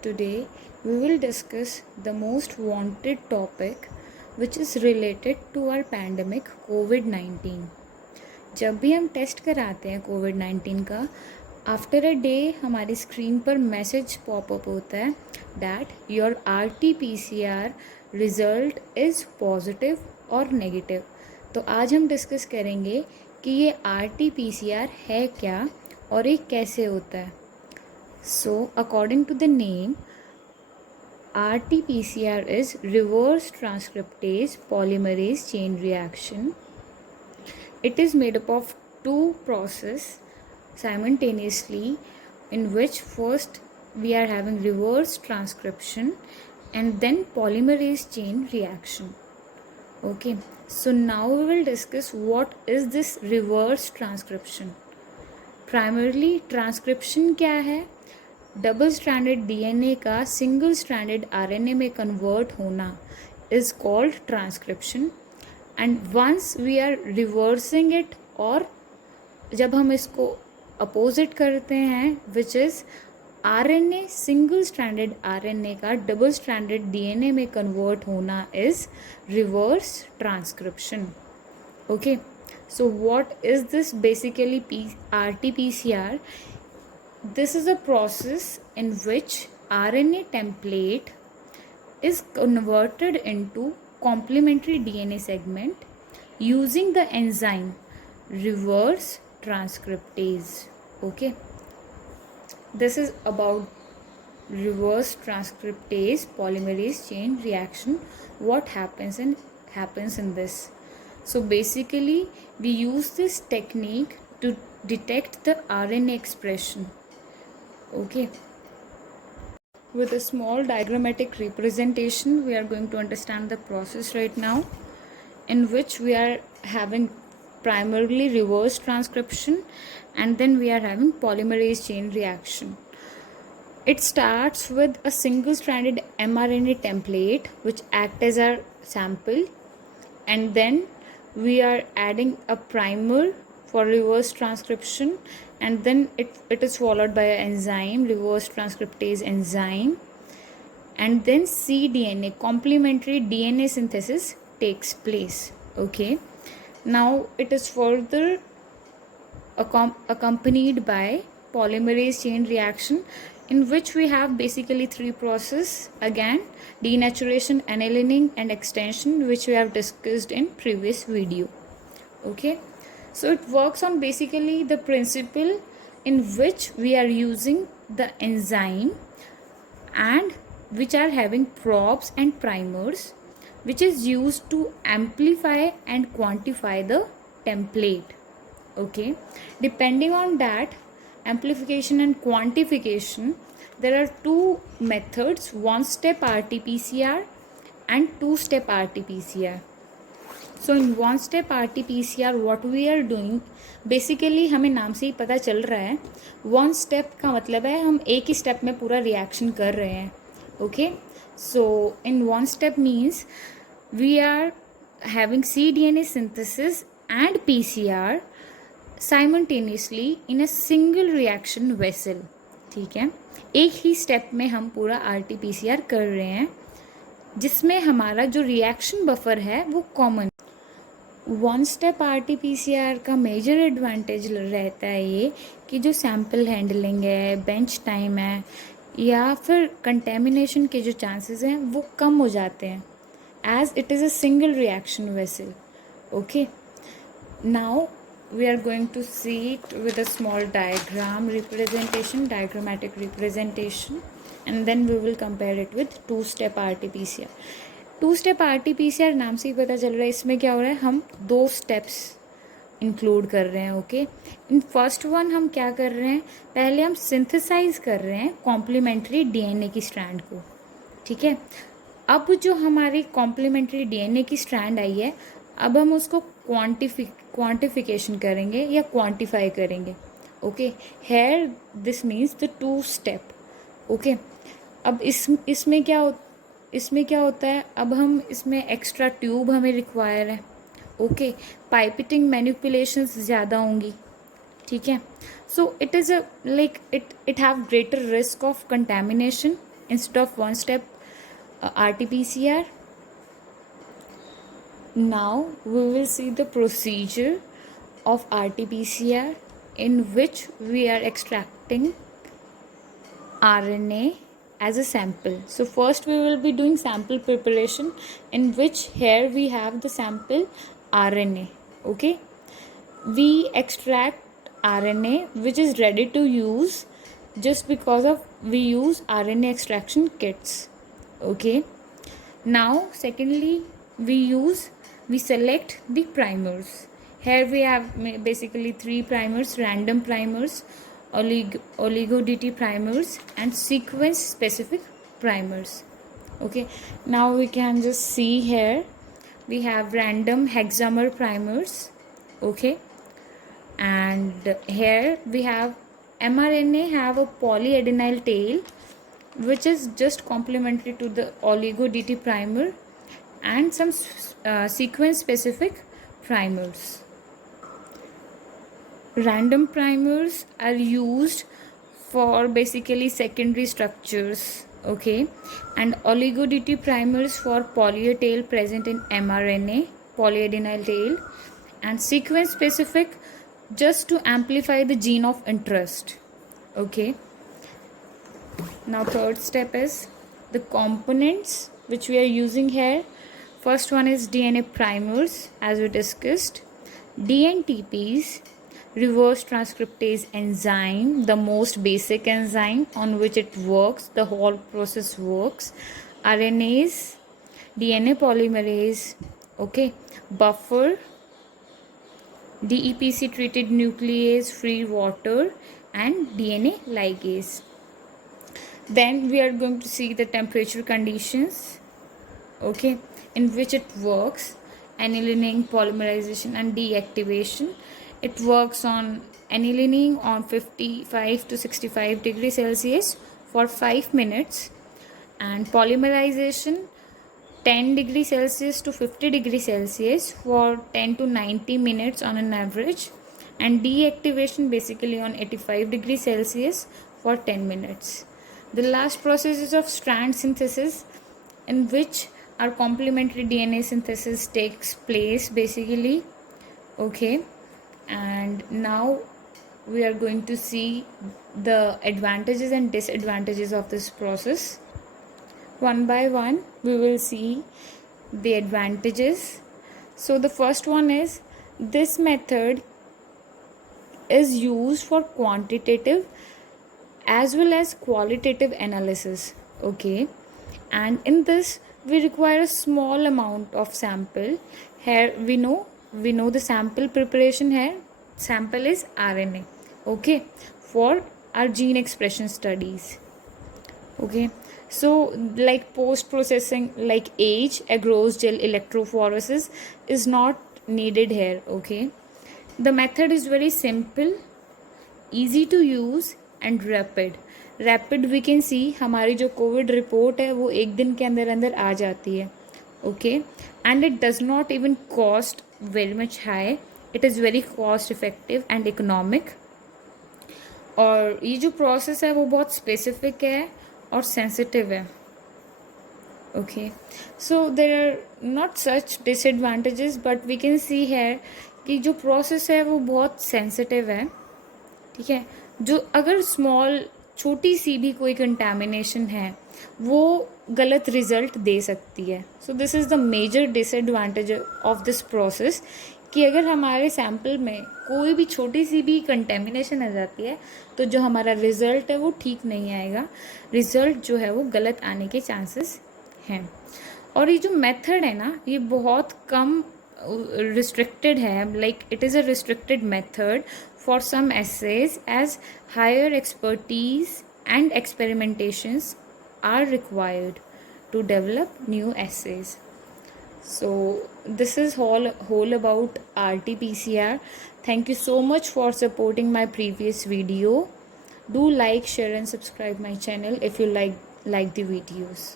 Today we will discuss the most wanted topic which is related to our pandemic COVID-19. जब भी हम test कराते हैं कोविड-19 का, आफ्टर अ डे हमारी स्क्रीन पर मैसेज पॉपअप होता है that your RT-PCR result is positive और नेगेटिव. तो आज हम डिस्कस करेंगे कि ये RT-PCR है क्या और ये कैसे होता है. So, according to the name, RT-PCR is reverse transcriptase polymerase chain reaction. It is made up of two processes simultaneously, in which first we are having reverse transcription and then polymerase chain reaction. Okay, so now we will discuss what is this reverse transcription. Primarily transcription क्या है? Double stranded DNA का single stranded RNA में convert होना is called transcription. And once we are reversing it, और जब हम इसको opposite करते हैं which is RNA single stranded RNA का डबल स्ट्रैंडेड DNA में कन्वर्ट होना is reverse transcription. Okay, so what is this basically RT-PCR? This is a process in which RNA template is converted into complementary DNA segment using the enzyme reverse transcriptase. Okay, this is about reverse transcriptase polymerase chain reaction. What happens in this? So basically we use this technique to detect the RNA expression. Okay, with a small diagrammatic representation we are going to understand the process right now, in which we are having primarily reverse transcription and then we are having polymerase chain reaction. It starts with a single stranded mRNA template which act as our sample, and then we are adding a primer for reverse transcription, and then it is followed by an enzyme, reverse transcriptase enzyme, and then cDNA, complementary DNA synthesis takes place. Okay, now it is further accompanied by polymerase chain reaction, in which we have basically three processes again: denaturation, annealing, and extension, which we have discussed in previous video. Okay, so it works on basically the principle in which we are using the enzyme and which are having probes and primers, which is used to amplify and quantify the template. Okay, depending on that amplification and quantification, there are two methods: one-step RT-PCR and two-step RT-PCR. So in one-step RT-PCR what we are doing, basically हमें नाम से ही पता चल रहा है, one step का मतलब है हम एक ही स्टेप में पूरा रिएक्शन कर रहे हैं. Okay, so in one step means we are having cDNA synthesis and PCR simultaneously in a single reaction vessel. ठीक है, एक ही स्टेप में हम पूरा RT-PCR कर रहे हैं, जिसमें हमारा जो रिएक्शन बफर है वो कॉमन. वन स्टेप RT-PCR का मेजर एडवांटेज रहता है ये कि जो सैम्पल हैंडलिंग है, बेंच टाइम है, या फिर कंटेमिनेशन के जो चांसेस हैं वो कम हो जाते हैं, as it is a single reaction vessel. Okay, now we are going to see it with a small diagram representation, diagrammatic representation, and then we will compare it with two-step RT-PCR. To-step RT-PCR नाम से ही पता चल रहा है इसमें क्या हो रहा है, हम दो स्टेप्स इंक्लूड कर रहे हैं. ओके, इन फर्स्ट वन हम क्या कर रहे हैं, पहले हम सिंथेसाइज कर रहे हैं कॉम्प्लीमेंट्री DNA की स्ट्रैंड को. ठीक है, अब जो हमारी कॉम्प्लीमेंट्री DNA की स्ट्रैंड आई है, अब हम उसको क्वांटिफिकेशन करेंगे या क्वांटिफाई करेंगे. Okay, here this means the two step. Okay, अब इसमें क्या होता है, अब हम इसमें एक्स्ट्रा ट्यूब हमें रिक्वायर है. ओके, पाइपिटिंग मैनिपुलेशंस ज़्यादा होंगी. ठीक है, so it is a like it have greater risk of contamination. instead of one step RT-PCR. Now we will see the procedure of RT-PCR in which we are extracting RNA as a sample. So first we will be doing sample preparation, in which here we have the sample RNA. Okay, we extract RNA which is ready to use, just because of we use RNA extraction kits. Okay, now secondly we select the primers. Here we have basically three primers: random primers, oligo DT primers, and sequence specific primers. Okay, now we can just see here we have random hexamer primers. Okay, and here we have mRNA have a polyadenyl tail, which is just complementary to the oligo DT primer, and some sequence specific primers. Random primers are used for basically secondary structures. Okay, and oligo DT primers for polyo tail present in mRNA, polyadenyl tail, and sequence specific just to amplify the gene of interest. Okay, now third step is the components which we are using here. First one is DNA primers, as we discussed, DNTPs, reverse transcriptase enzyme, the most basic enzyme on which it works, the whole process works, RNase, DNA polymerase, okay, buffer, DEPC treated nuclease, free water, and DNA ligase. Then we are going to see the temperature conditions, okay, in which it works: annealing, polymerization, and deactivation. It works on annealing on 55 to 65 degrees Celsius for 5 minutes, and polymerization 10 degrees Celsius to 50 degrees Celsius for 10 to 90 minutes on an average, and deactivation basically on 85 degrees Celsius for 10 minutes. The last process is of strand synthesis, in which our complementary DNA synthesis takes place basically. Okay, and now we are going to see the advantages and disadvantages of this process. One by one we will see the advantages. So the first one is, this method is used for quantitative as well as qualitative analysis. Okay, and in this we require a small amount of sample. Here we know the sample preparation. Here sample is RNA, okay, for our gene expression studies. Okay, so like post processing like agarose gel electrophoresis is not needed here. Okay, the method is very simple, easy to use and rapid we can see हमारी जो Covid report है वो एक दिन के अंदर अंदर आ जाती है. Okay, and it does not even cost very much high, it is very cost effective and economic. और ये जो प्रोसेस है वो बहुत स्पेसिफिक है और सेंसिटिव है. Okay, so there are not such disadvantages, but we can see है कि जो प्रोसेस है वो बहुत सेंसिटिव है. ठीक है, जो अगर छोटी सी भी कोई कंटामिनेशन है वो गलत रिजल्ट दे सकती है. So this is the major disadvantage of this process, कि अगर हमारे सैम्पल में कोई भी छोटी सी भी कंटेमिनेशन आ जाती है तो जो हमारा रिज़ल्ट है वो ठीक नहीं आएगा, रिज़ल्ट जो है वो गलत आने के चांसेस हैं. और ये जो मेथड है ना ये बहुत कम restricted है, like it is a restricted method for some assays, as higher expertise and experimentations are required to develop new assays. So this is whole about RT-PCR. Thank you so much for supporting my previous video. Do like, share and subscribe my channel if you like the videos.